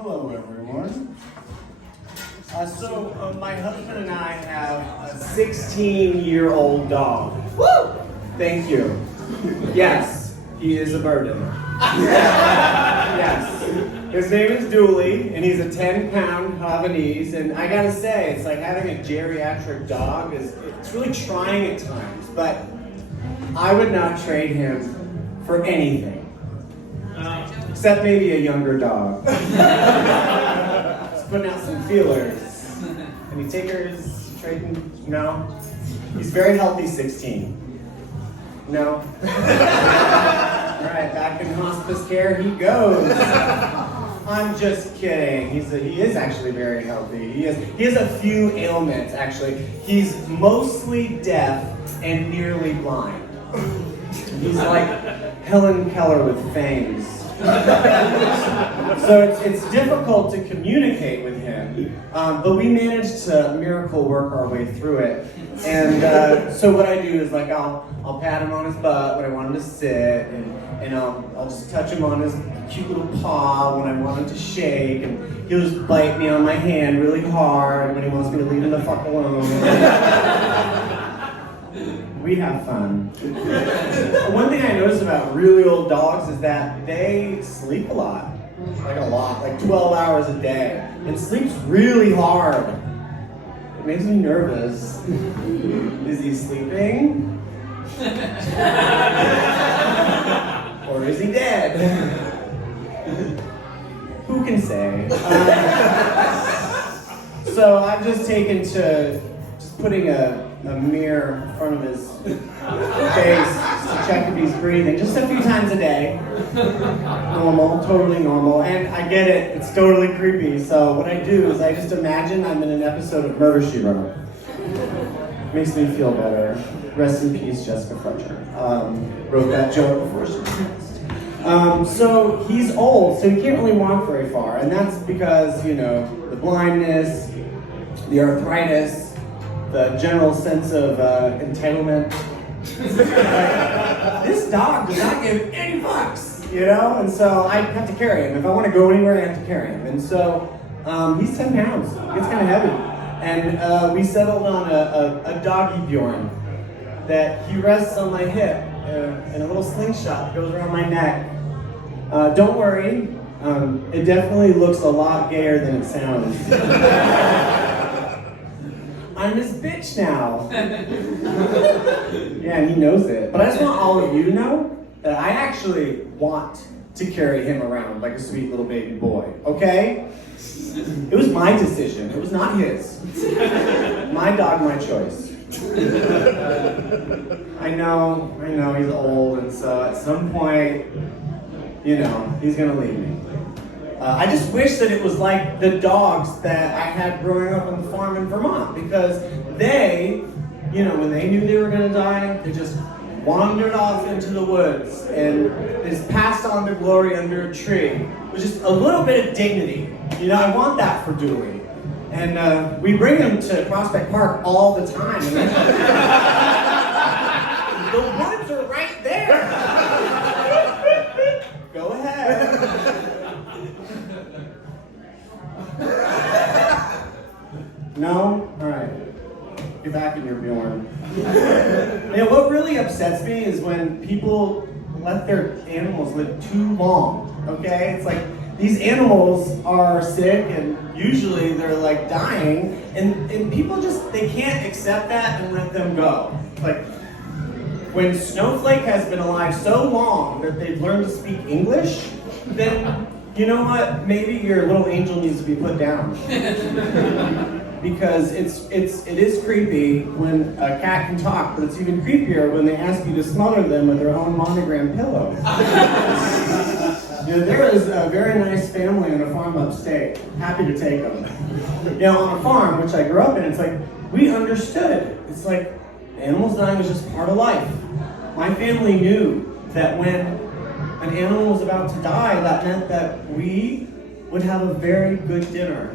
Hello, everyone. My husband and I have a 16-year-old dog. Woo! Thank you. Yes, he is a burden. Yes. His name is Dooley, and he's a 10-pound Havanese, and I gotta say, it's like having a geriatric dog it's really trying at times, but I would not trade him for anything. Except maybe a younger dog. Just putting out some feelers. Any takers? Trading? No? He's very healthy 16. No? Alright, back in hospice care he goes. I'm just kidding. He is actually very healthy. He has a few ailments, actually. He's mostly deaf and nearly blind. He's like Helen Keller with fangs. So it's difficult to communicate with him, but we managed to miracle work our way through it. And so what I do is like I'll pat him on his butt when I want him to sit, and I'll just touch him on his cute little paw when I want him to shake, and he'll just bite me on my hand really hard when he wants me to leave him the fuck alone. We have fun. One thing I notice about really old dogs is that they sleep a lot. Like 12 hours a day. And sleeps really hard. It makes me nervous. Is he sleeping? Or is he dead? Who can say? So I've just taken to putting a mirror in front of his face to check if he's breathing, just a few times a day. Normal, totally normal. And I get it, it's totally creepy. So what I do is I just imagine I'm in an episode of Murder, She Wrote. Makes me feel better. Rest in peace, Jessica Fletcher. Wrote that joke before she passed. So he's old, so he can't really walk very far. And that's because, the blindness, the arthritis, the general sense of entitlement. This dog does not give any fucks, And so I have to carry him. If I want to go anywhere, I have to carry him. And so he's 10 pounds. It gets kind of heavy. And we settled on a doggy Bjorn that he rests on my hip in a little slingshot that goes around my neck. Don't worry, it definitely looks a lot gayer than it sounds. I'm his bitch now. Yeah, and he knows it. But I just want all of you to know that I actually want to carry him around like a sweet little baby boy, okay? It was my decision. It was not his. My dog, my choice. I know, he's old, and so at some point, he's gonna leave me. I just wish that it was like the dogs that I had growing up on the farm in Vermont, because they, when they knew they were going to die, they just wandered off into the woods and just passed on to glory under a tree with just a little bit of dignity. I want that for Dooley. And we bring him to Prospect Park all the time. And the woods are right there. Go ahead. No? Alright. Get back in your Bjorn. What really upsets me is when people let their animals live too long, okay? It's like, these animals are sick and usually they're like dying, and people they can't accept that and let them go. Like, when Snowflake has been alive so long that they've learned to speak English, then you know what? Maybe your little angel needs to be put down. Because it is creepy when a cat can talk, but it's even creepier when they ask you to smother them with their own monogram pillow. There is a very nice family on a farm upstate. Happy to take them. On a farm, which I grew up in, it's like, we understood. It's like, animals dying was just part of life. My family knew that when an animal was about to die, that meant that we would have a very good dinner.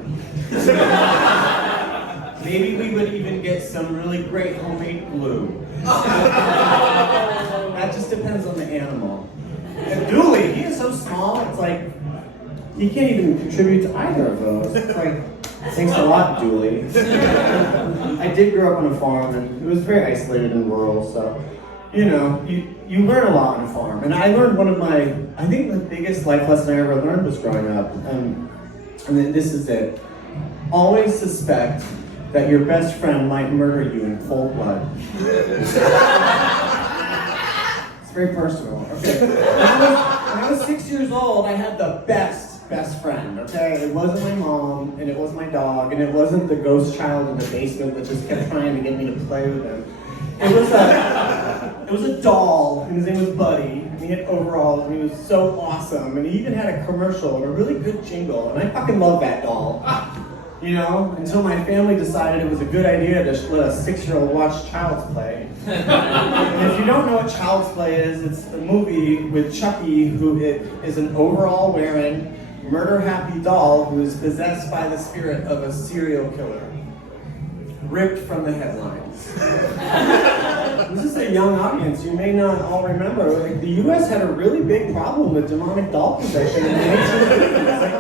Maybe we would even get some really great homemade glue. That just depends on the animal. And Dooley, he is so small, it's like, he he can't even contribute to either of those. It's like, thanks a lot, Julie. I did grow up on a farm, and it was very isolated and rural, so, you know, you learn a lot on a farm. And I learned I think the biggest life lesson I ever learned was growing up, and this is it. Always suspect that your best friend might murder you in cold blood. It's very personal, okay? When I was 6 years old, I had the best friend, okay? It wasn't my mom, and it wasn't my dog, and it wasn't the ghost child in the basement that just kept trying to get me to play with him. It was a doll, and his name was Buddy, and he had overalls, and he was so awesome, and he even had a commercial and a really good jingle, and I fucking love that doll. You know, until my family decided it was a good idea to let a 6-year-old watch Child's Play. And if you don't know what Child's Play is, it's a movie with Chucky, who is an overall-wearing, murder-happy doll who is possessed by the spirit of a serial killer. Ripped from the headlines. This is a young audience. You may not all remember. Like, the U.S. had a really big problem with demonic doll possession in the 1980s. Like,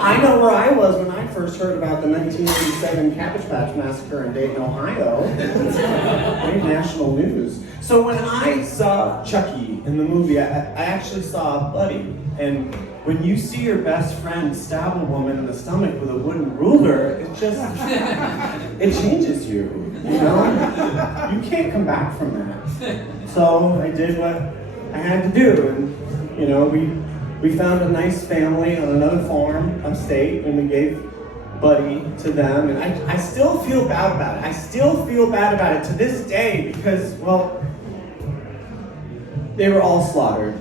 I know where I was when I first heard about the 1987 Cabbage Patch Massacre in Dayton, Ohio. Very national news. So when I saw Chucky in the movie, I actually saw Buddy. And when you see your best friend stab a woman in the stomach with a wooden ruler, it changes you, you know? You can't come back from that. So I did what I had to do, and, you know, we found a nice family on another farm upstate, and we gave Buddy to them, and I still feel bad about it. I still feel bad about it to this day because, well, they were all slaughtered.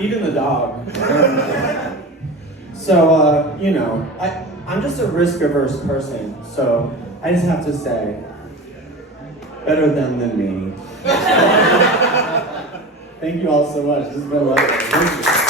Even the dog. So, you know, I'm just a risk-averse person, so I just have to say, better them than me. Thank you all so much. This has been lovely. Thank you.